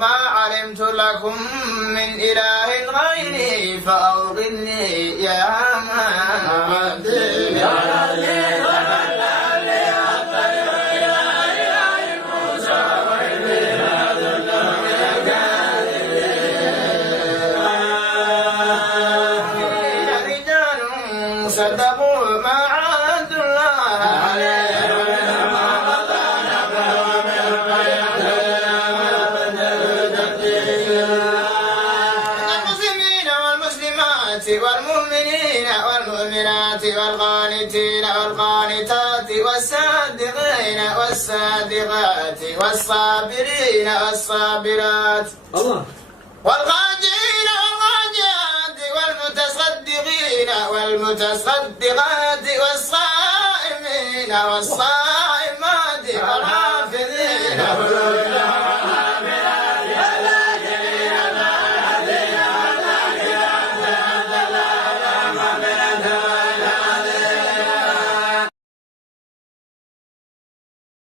ما علمت لكم من إله غيري فأوقدني يا هامان رجال صدقوا ما عاهدوا الله عليه والمؤمنين والمؤمنات والقانتين والقانتات والصادقين والصادقات والصابرين والصابرات والغادرين والغادرات والمتصدقين والمتصدقات والصائمين والصائمات